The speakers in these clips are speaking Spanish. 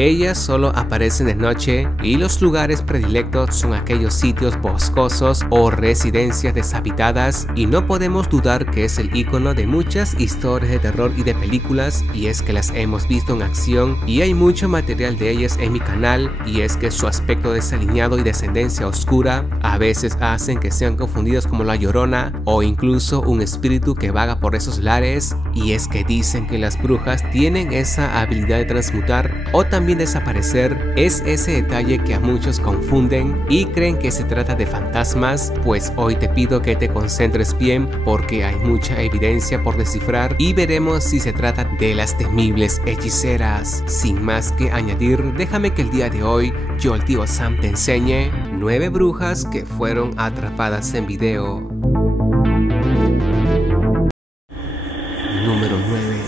Ellas solo aparecen de noche y los lugares predilectos son aquellos sitios boscosos o residencias deshabitadas, y no podemos dudar que es el icono de muchas historias de terror y de películas, y es que las hemos visto en acción y hay mucho material de ellas en mi canal, y es que su aspecto desaliñado y descendencia oscura a veces hacen que sean confundidos como la Llorona o incluso un espíritu que vaga por esos lares, y es que dicen que las brujas tienen esa habilidad de transmutar o también desaparecer. Es ese detalle que a muchos confunden y creen que se trata de fantasmas. Pues hoy te pido que te concentres bien porque hay mucha evidencia por descifrar y veremos si se trata de las temibles hechiceras. Sin más que añadir, déjame que el día de hoy yo, el tío Sam, te enseñe 9 brujas que fueron atrapadas en video. Número 9.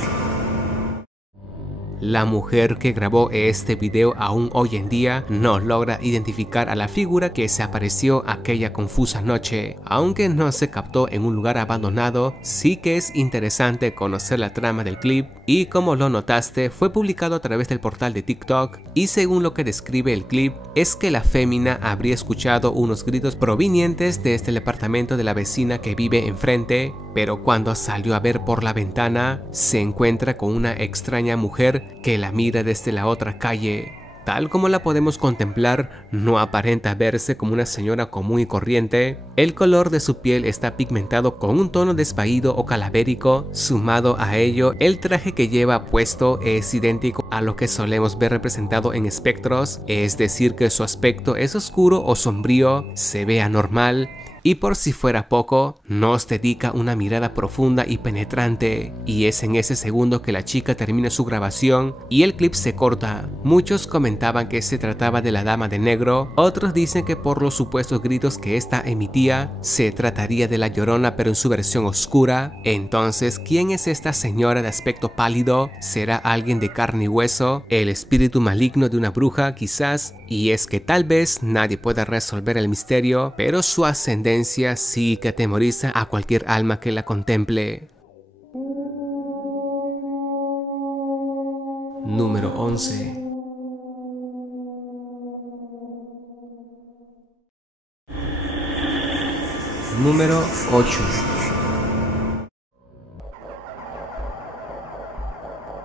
La mujer que grabó este video aún hoy en día no logra identificar a la figura que se apareció aquella confusa noche. Aunque no se captó en un lugar abandonado, sí que es interesante conocer la trama del clip, y como lo notaste, fue publicado a través del portal de TikTok, y según lo que describe el clip, es que la fémina habría escuchado unos gritos provenientes desde el departamento de la vecina que vive enfrente, pero cuando salió a ver por la ventana, se encuentra con una extraña mujer que la mira desde la otra calle. Tal como la podemos contemplar, no aparenta verse como una señora común y corriente. El color de su piel está pigmentado con un tono desvaído o calavérico. Sumado a ello, el traje que lleva puesto es idéntico a lo que solemos ver representado en espectros, es decir que su aspecto es oscuro o sombrío, se ve anormal. Y por si fuera poco, nos dedica una mirada profunda y penetrante, y es en ese segundo que la chica termina su grabación y el clip se corta. Muchos comentaban que se trataba de la dama de negro, otros dicen que por los supuestos gritos que esta emitía, se trataría de la Llorona pero en su versión oscura. Entonces, ¿quién es esta señora de aspecto pálido? ¿Será alguien de carne y hueso? ¿El espíritu maligno de una bruja quizás? Y es que tal vez nadie pueda resolver el misterio, pero su ascendencia sí que atemoriza a cualquier alma que la contemple. Número 11. Número 8.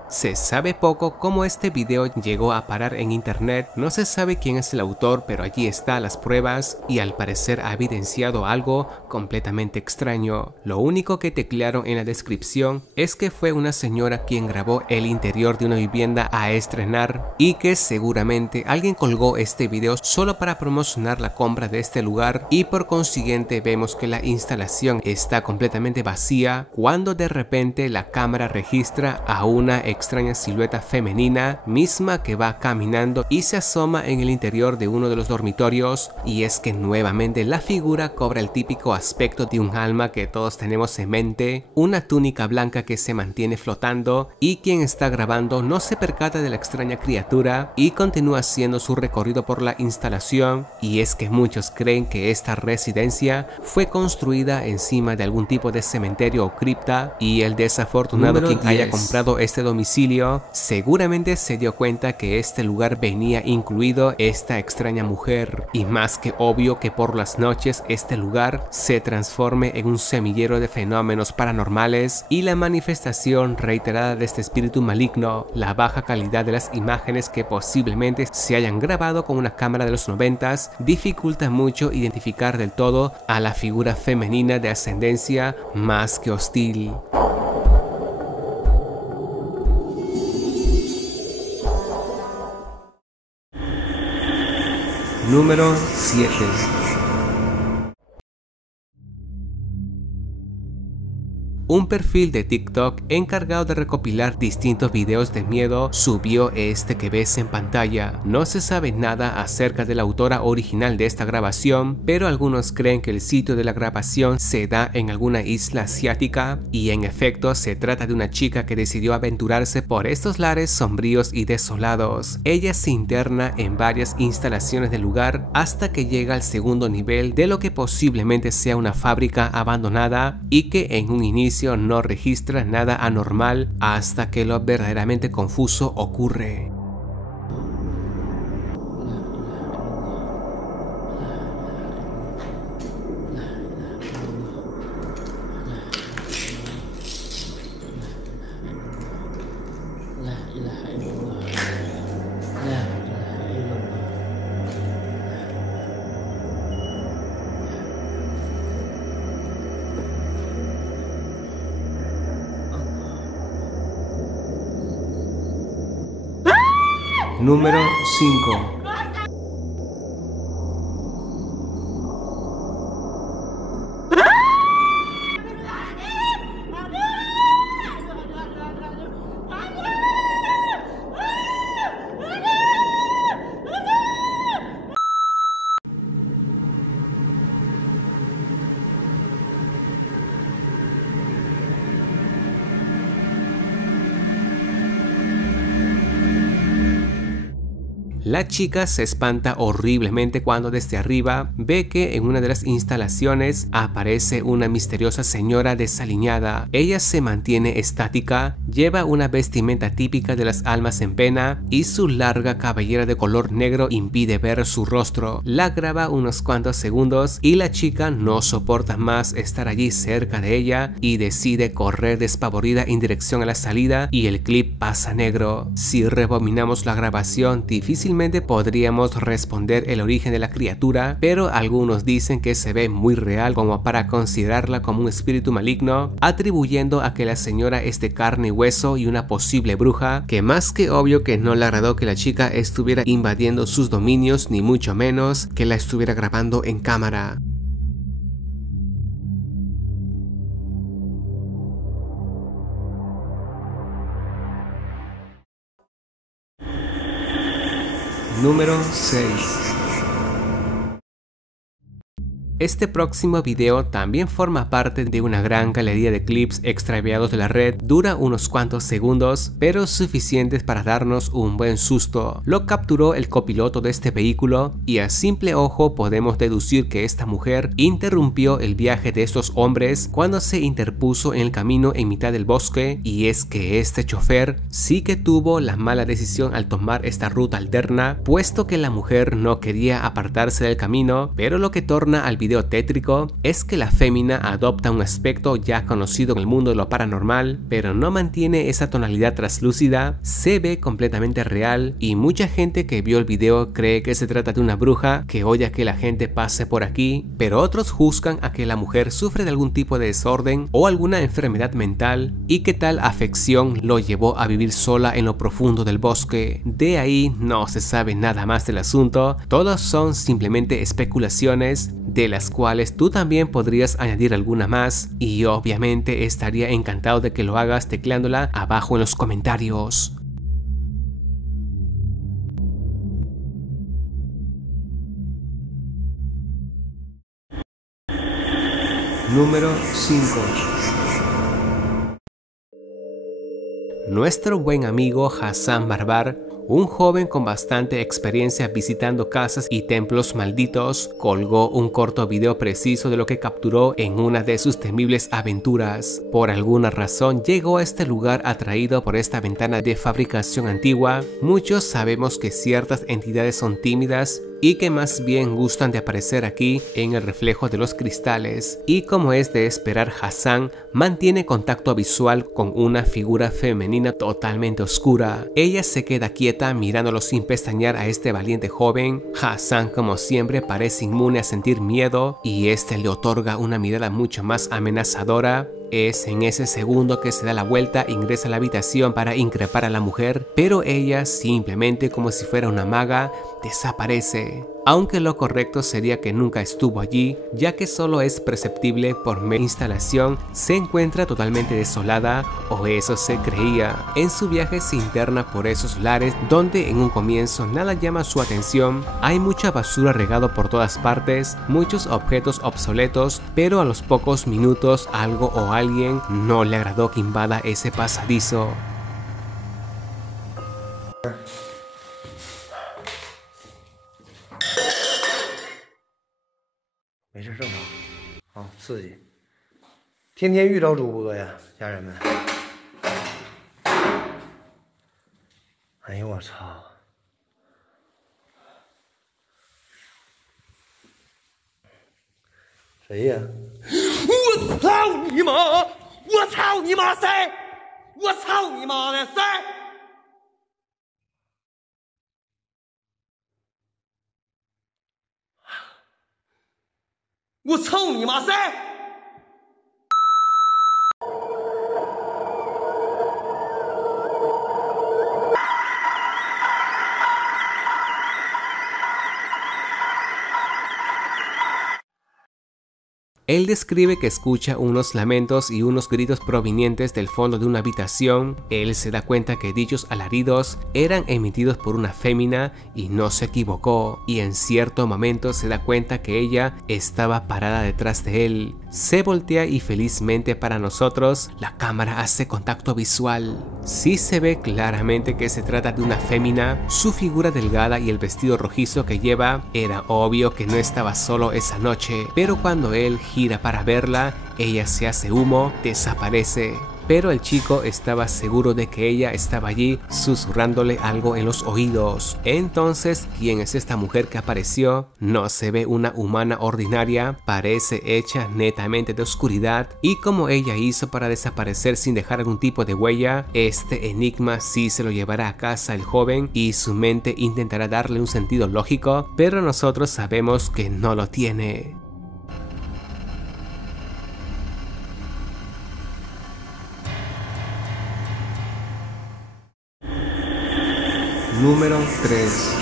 Se sabe poco cómo este video llegó a parar en internet, no se sabe quién es el autor, pero allí están las pruebas y al parecer ha evidenciado algo completamente extraño. Lo único que teclearon en la descripción es que fue una señora quien grabó el interior de una vivienda a estrenar y que seguramente alguien colgó este video solo para promocionar la compra de este lugar, y por consiguiente vemos que la instalación está completamente vacía cuando de repente la cámara registra a una extraña silueta femenina misma que va caminando y se asoma en el interior de uno de los dormitorios, y es que nuevamente la figura cobra el típico aspecto de un alma que todos tenemos en mente, una túnica blanca que se mantiene flotando, y quien está grabando no se percata de la extraña criatura y continúa haciendo su recorrido por la instalación. Y es que muchos creen que esta residencia fue construida encima de algún tipo de cementerio o cripta, y el desafortunado quien haya comprado este domicilio seguramente se dio cuenta que este lugar venía incluido esta extraña mujer, y más que obvio que por las noches este lugar se transforme en un semillero de fenómenos paranormales y la manifestación reiterada de este espíritu maligno. La baja calidad de las imágenes que posiblemente se hayan grabado con una cámara de los 90s dificulta mucho identificar del todo a la figura femenina de ascendencia más que hostil. Número 7. Un perfil de TikTok encargado de recopilar distintos videos de miedo subió este que ves en pantalla. No se sabe nada acerca de la autora original de esta grabación, pero algunos creen que el sitio de la grabación se da en alguna isla asiática, y en efecto se trata de una chica que decidió aventurarse por estos lares sombríos y desolados. Ella se interna en varias instalaciones del lugar hasta que llega al segundo nivel de lo que posiblemente sea una fábrica abandonada, y que en un inicio no registra nada anormal hasta que lo verdaderamente confuso ocurre. Número 5. La chica se espanta horriblemente cuando desde arriba ve que en una de las instalaciones aparece una misteriosa señora desaliñada. Ella se mantiene estática, lleva una vestimenta típica de las almas en pena y su larga cabellera de color negro impide ver su rostro. La graba unos cuantos segundos y la chica no soporta más estar allí cerca de ella y decide correr despavorida en dirección a la salida y el clip pasa negro. Si rebobinamos la grabación, difícilmente podríamos responder el origen de la criatura, pero algunos dicen que se ve muy real como para considerarla como un espíritu maligno, atribuyendo a que la señora es de carne y hueso y una posible bruja, que más que obvio que no le agradó que la chica estuviera invadiendo sus dominios, ni mucho menos que la estuviera grabando en cámara. Número 6. Este próximo video también forma parte de una gran galería de clips extraviados de la red. Dura unos cuantos segundos, pero suficientes para darnos un buen susto. Lo capturó el copiloto de este vehículo y a simple ojo podemos deducir que esta mujer interrumpió el viaje de estos hombres cuando se interpuso en el camino en mitad del bosque, y es que este chofer sí que tuvo la mala decisión al tomar esta ruta alterna, puesto que la mujer no quería apartarse del camino, pero lo que torna al video tétrico es que la fémina adopta un aspecto ya conocido en el mundo de lo paranormal, pero no mantiene esa tonalidad translúcida, se ve completamente real y mucha gente que vio el video cree que se trata de una bruja que oye a que la gente pase por aquí, pero otros juzgan a que la mujer sufre de algún tipo de desorden o alguna enfermedad mental y que tal afección lo llevó a vivir sola en lo profundo del bosque. De ahí no se sabe nada más del asunto, todos son simplemente especulaciones de las cuales tú también podrías añadir alguna más, y obviamente estaría encantado de que lo hagas tecleándola abajo en los comentarios. Número 5. Nuestro buen amigo Hassan Barbar, un joven con bastante experiencia visitando casas y templos malditos, colgó un corto video preciso de lo que capturó en una de sus temibles aventuras. Por alguna razón llegó a este lugar atraído por esta ventana de fabricación antigua. Muchos sabemos que ciertas entidades son tímidas y que más bien gustan de aparecer aquí en el reflejo de los cristales, y como es de esperar, Hassan mantiene contacto visual con una figura femenina totalmente oscura. Ella se queda quieta mirándolo sin pestañear a este valiente joven. Hassan, como siempre, parece inmune a sentir miedo y este le otorga una mirada mucho más amenazadora. Es en ese segundo que se da la vuelta e ingresa a la habitación para increpar a la mujer, pero ella simplemente, como si fuera una maga, desaparece. Aunque lo correcto sería que nunca estuvo allí, ya que solo es perceptible por media instalación, se encuentra totalmente desolada, o eso se creía. En su viaje se interna por esos lares donde en un comienzo nada llama su atención, hay mucha basura regado por todas partes, muchos objetos obsoletos, pero a los pocos minutos algo o alguien no le agradó que invada ese pasadizo. 没事，正常。啊，刺激，天天遇到主播呀，家人们。哎呦我操！谁呀？我操你妈！我操你妈谁？我操你妈的谁？我操你妈谁？ Él describe que escucha unos lamentos y unos gritos provenientes del fondo de una habitación. Él se da cuenta que dichos alaridos eran emitidos por una fémina y no se equivocó, y en cierto momento se da cuenta que ella estaba parada detrás de él. Se voltea y felizmente para nosotros la cámara hace contacto visual. Sí se ve claramente que se trata de una fémina. Su figura delgada y el vestido rojizo que lleva, era obvio que no estaba solo esa noche, pero cuando él gira para verla, ella se hace humo, desaparece. Pero el chico estaba seguro de que ella estaba allí susurrándole algo en los oídos. Entonces, ¿quién es esta mujer que apareció? No se ve una humana ordinaria, parece hecha netamente de oscuridad, y como ella hizo para desaparecer sin dejar algún tipo de huella, este enigma sí se lo llevará a casa el joven y su mente intentará darle un sentido lógico, pero nosotros sabemos que no lo tiene. Número 3.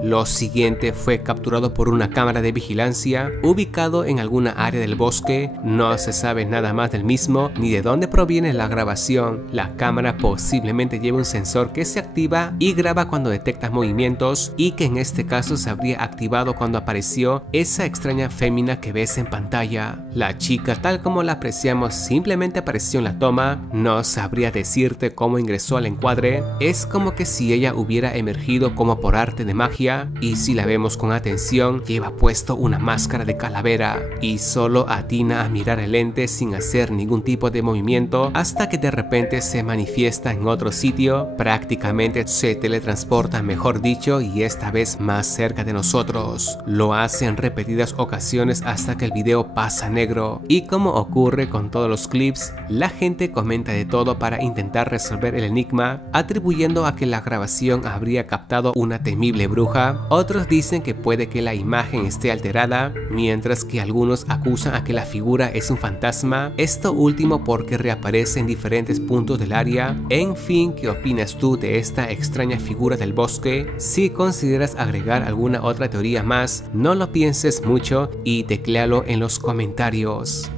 Lo siguiente fue capturado por una cámara de vigilancia ubicado en alguna área del bosque. No se sabe nada más del mismo ni de dónde proviene la grabación. La cámara posiblemente lleva un sensor que se activa y graba cuando detecta movimientos, y que en este caso se habría activado cuando apareció esa extraña fémina que ves en pantalla. La chica, tal como la apreciamos, simplemente apareció en la toma. No sabría decirte cómo ingresó al encuadre. Es como que si ella hubiera emergido como por arte de magia. Y si la vemos con atención, lleva puesto una máscara de calavera y solo atina a mirar el lente sin hacer ningún tipo de movimiento, hasta que de repente se manifiesta en otro sitio. Prácticamente se teletransporta, mejor dicho, y esta vez más cerca de nosotros. Lo hace en repetidas ocasiones hasta que el video pasa negro, y como ocurre con todos los clips, la gente comenta de todo para intentar resolver el enigma, atribuyendo a que la grabación habría captado una temible bruja. Otros dicen que puede que la imagen esté alterada, mientras que algunos acusan a que la figura es un fantasma, esto último porque reaparece en diferentes puntos del área. En fin, ¿qué opinas tú de esta extraña figura del bosque? Si consideras agregar alguna otra teoría más, no lo pienses mucho y tecléalo en los comentarios.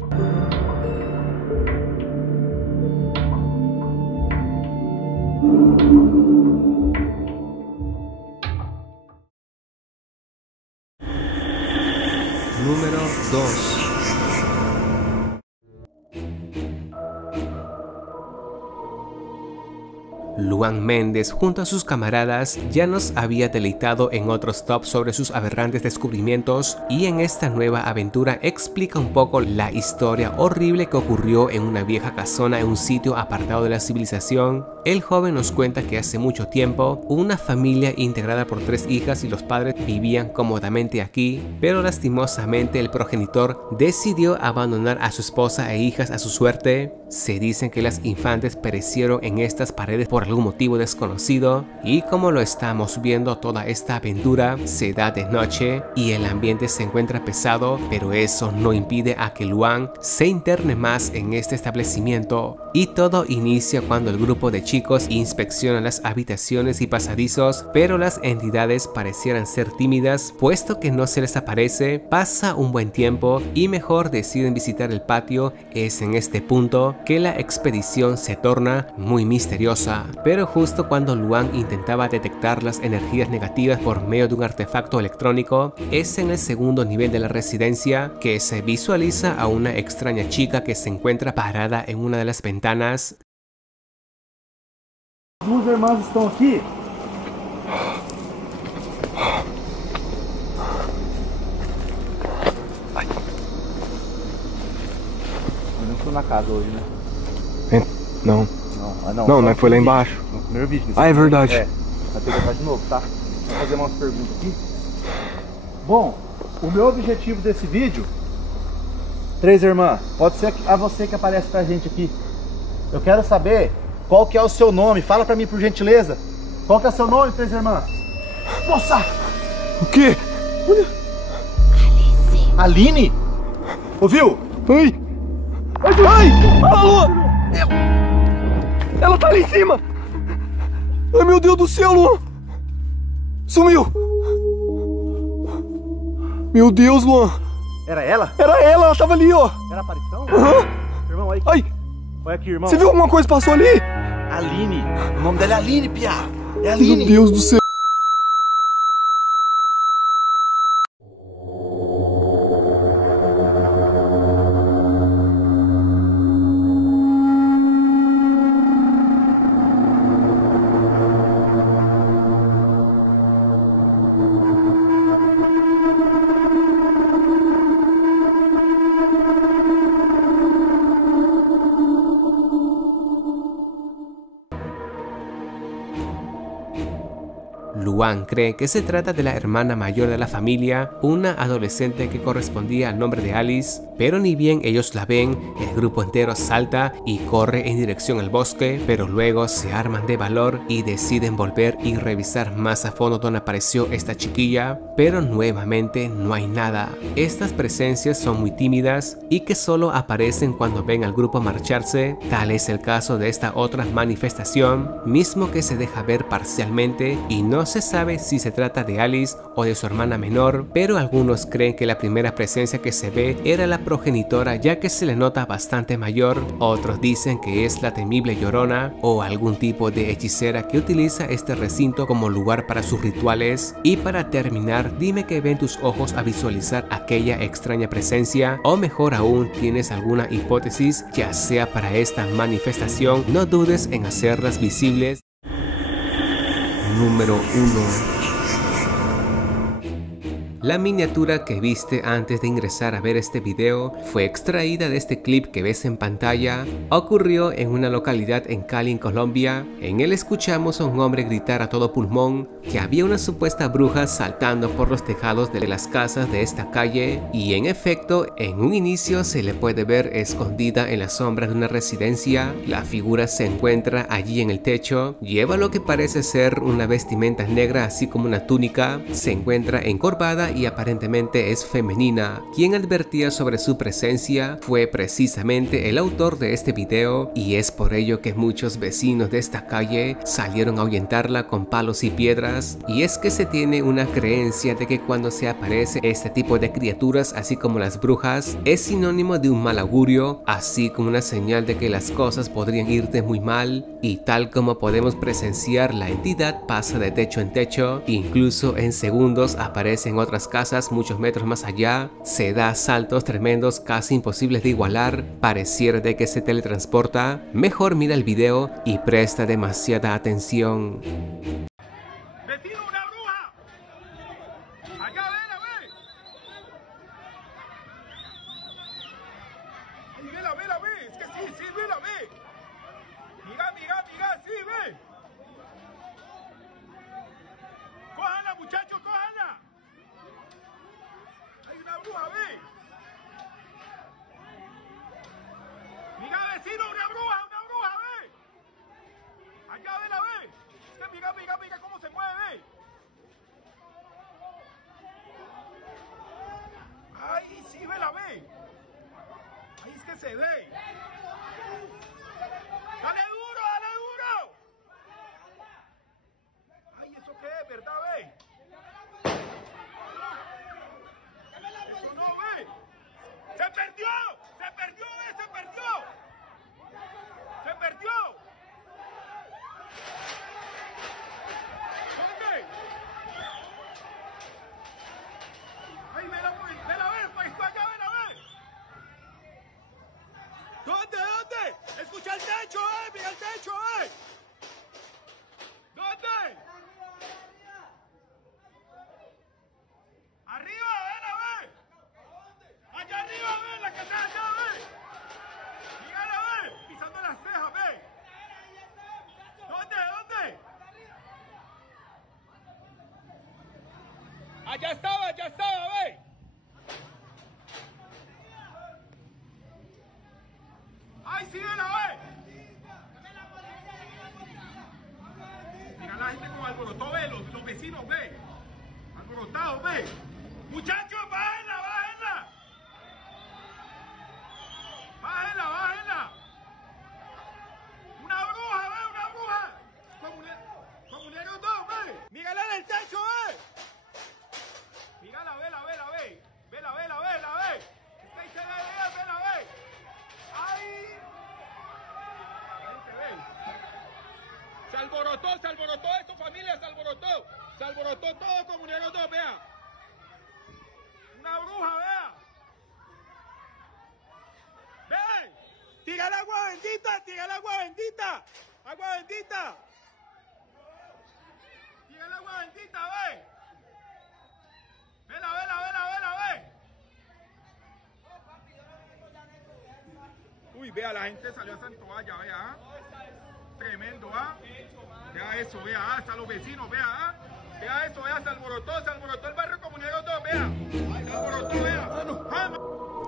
Número 2. Luan Méndez junto a sus camaradas ya nos había deleitado en otros tops sobre sus aberrantes descubrimientos, y en esta nueva aventura explica un poco la historia horrible que ocurrió en una vieja casona en un sitio apartado de la civilización. El joven nos cuenta que hace mucho tiempo una familia integrada por 3 hijas y los padres vivían cómodamente aquí, pero lastimosamente el progenitor decidió abandonar a su esposa e hijas a su suerte. Se dicen que las infantes perecieron en estas paredes por algún motivo desconocido, y como lo estamos viendo, toda esta aventura se da de noche y el ambiente se encuentra pesado, pero eso no impide a que Luan se interne más en este establecimiento. Y todo inicia cuando el grupo de chicos inspecciona las habitaciones y pasadizos, pero las entidades parecieran ser tímidas, puesto que no se les aparece. Pasa un buen tiempo y mejor deciden visitar el patio. Es en este punto que la expedición se torna muy misteriosa, pero justo cuando Luan intentaba detectar las energías negativas por medio de un artefacto electrónico, es en el segundo nivel de la residencia que se visualiza a una extraña chica que se encuentra parada en una de las ventanas. Duas irmãs estão aqui. Ai. Eu não fui na casa hoje, né? Não. Não, nós foi lá embaixo. No primeiro vídeo. Ah, é verdade. É, vai ter que gravar de novo, tá? Vou fazer umas perguntas aqui. Bom, o meu objetivo desse vídeo, 3 irmãs, pode ser a você que aparece pra gente aqui. Eu quero saber qual que é o seu nome. Fala pra mim, por gentileza. Qual que é o seu nome, 3 irmãs? Nossa! O quê? Olha. Aline? Ouviu? Ai! Ai! Alô! Ela tá ali em cima! Ai, meu Deus do céu, Luan! Sumiu! Meu Deus, Luan! Era ela? Era ela tava ali, ó! Era a aparição? Aham! Irmão, olha aqui. Ai! Olha aqui, irmão. Você viu alguma coisa que passou ali? Aline. O nome dela é Aline, Pia. É Meu Aline. Deus do céu! Luan cree que se trata de la hermana mayor de la familia, una adolescente que correspondía al nombre de Alice, pero ni bien ellos la ven, el grupo entero salta y corre en dirección al bosque, pero luego se arman de valor y deciden volver y revisar más a fondo donde apareció esta chiquilla, pero nuevamente no hay nada. Estas presencias son muy tímidas y que solo aparecen cuando ven al grupo marcharse, tal es el caso de esta otra manifestación, mismo que se deja ver parcialmente y no se sabe si se trata de Alice o de su hermana menor, pero algunos creen que la primera presencia que se ve era la progenitora, ya que se le nota bastante mayor. Otros dicen que es la temible Llorona o algún tipo de hechicera que utiliza este recinto como lugar para sus rituales. Y para terminar, dime que ven tus ojos a visualizar aquella extraña presencia, o mejor aún, tienes alguna hipótesis, ya sea para esta manifestación. No dudes en hacerlas visibles. Número 1. La miniatura que viste antes de ingresar a ver este video fue extraída de este clip que ves en pantalla. Ocurrió en una localidad en Cali, en Colombia. En él escuchamos a un hombre gritar a todo pulmón que había una supuesta bruja saltando por los tejados de las casas de esta calle, y en efecto, en un inicio se le puede ver escondida en la sombra de una residencia. La figura se encuentra allí en el techo, lleva lo que parece ser una vestimenta negra así como una túnica, se encuentra encorvada y aparentemente es femenina. Quien advertía sobre su presencia fue precisamente el autor de este video, y es por ello que muchos vecinos de esta calle salieron a ahuyentarla con palos y piedras. Y es que se tiene una creencia de que cuando se aparece este tipo de criaturas, así como las brujas, es sinónimo de un mal augurio, así como una señal de que las cosas podrían irte muy mal. Y tal como podemos presenciar, la entidad pasa de techo en techo, incluso en segundos aparece en otras casas muchos metros más allá, se da saltos tremendos casi imposibles de igualar, pareciera de que se teletransporta. Mejor mira el video y presta demasiada atención. ¡Vecino, una bruja! ¡Acá, ven, a ver! ¡Ay, vela, vela, ve! Es que sí, sí, vela, ve! ¡Miga, miga, miga, sí, ve! ¡Cójanla, muchachos, cójanla! ¡Hay una bruja, ve! ¡Miga, vecino, una bruja, ve! ¡Acá, vela, ve! Miga, miga, miga, cómo se mueve. Ay, sí, vela, ve. Ay, es que se ve. Dale duro, dale duro. Ay, ¿eso qué es, verdad, ve? Eso no, ve. Se perdió, ve, se perdió. Se perdió. Ay, vela, pues, acá, vela. ¿Dónde? Escucha el techo, mira el techo, ¿Dónde? Arriba, vela, allá arriba, la que está allá, mírala, pisando las cejas, ¿Dónde? Allá estaba, ve. ¡Ay, sí, vela, ve! Mira la gente como alborotó, ve, los vecinos, ve. Alborotados, ve. Muchachos, bájenla. Bájenla. Una bruja, ve, una bruja. Comunero 2, ve. Mírala en el techo, ve. alborotó eso, familia, se alborotó todo como unieron dos, vea. Una bruja, vea. ¡Ve! ¡Tira el agua bendita! ¡Tira el agua bendita! ¡Agua bendita! ¡Tira el agua bendita, ve! ¡Vela, ve! Uy, vea, la gente salió a Santoalla, vea. Tremendo, ¿ah? Vea eso, vea, hasta los vecinos, vea, vea eso, vea, se alborotó el barrio comunero todo, vea. Se alborotó, vea.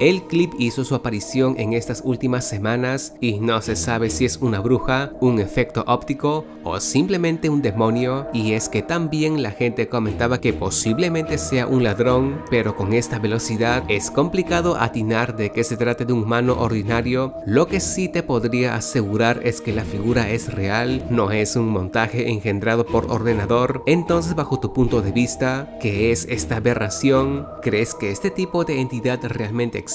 El clip hizo su aparición en estas últimas semanas y no se sabe si es una bruja, un efecto óptico o simplemente un demonio, y es que también la gente comentaba que posiblemente sea un ladrón, pero con esta velocidad es complicado atinar de que se trate de un humano ordinario. Lo que sí te podría asegurar es que la figura es real, no es un montaje engendrado por ordenador. Entonces, bajo tu punto de vista, ¿qué es esta aberración? ¿Crees que este tipo de entidad realmente existe?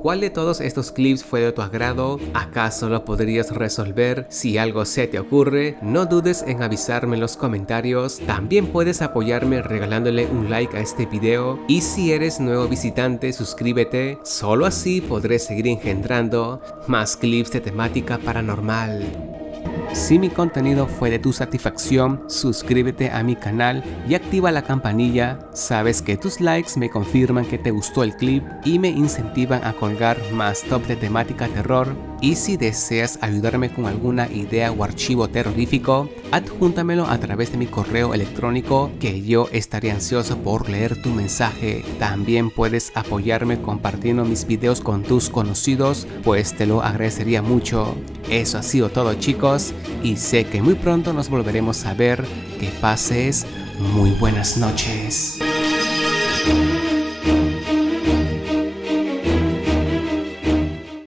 ¿Cuál de todos estos clips fue de tu agrado? ¿Acaso lo podrías resolver? Si algo se te ocurre, no dudes en avisarme en los comentarios. También puedes apoyarme regalándole un like a este video, y si eres nuevo visitante, suscríbete. Solo así podré seguir engendrando más clips de temática paranormal. Si mi contenido fue de tu satisfacción, suscríbete a mi canal y activa la campanilla. Sabes que tus likes me confirman que te gustó el clip y me incentivan a colgar más top de temática terror. Y si deseas ayudarme con alguna idea o archivo terrorífico, adjúntamelo a través de mi correo electrónico, que yo estaré ansioso por leer tu mensaje. También puedes apoyarme compartiendo mis videos con tus conocidos, pues te lo agradecería mucho. Eso ha sido todo, chicos, y sé que muy pronto nos volveremos a ver. Que pases muy buenas noches.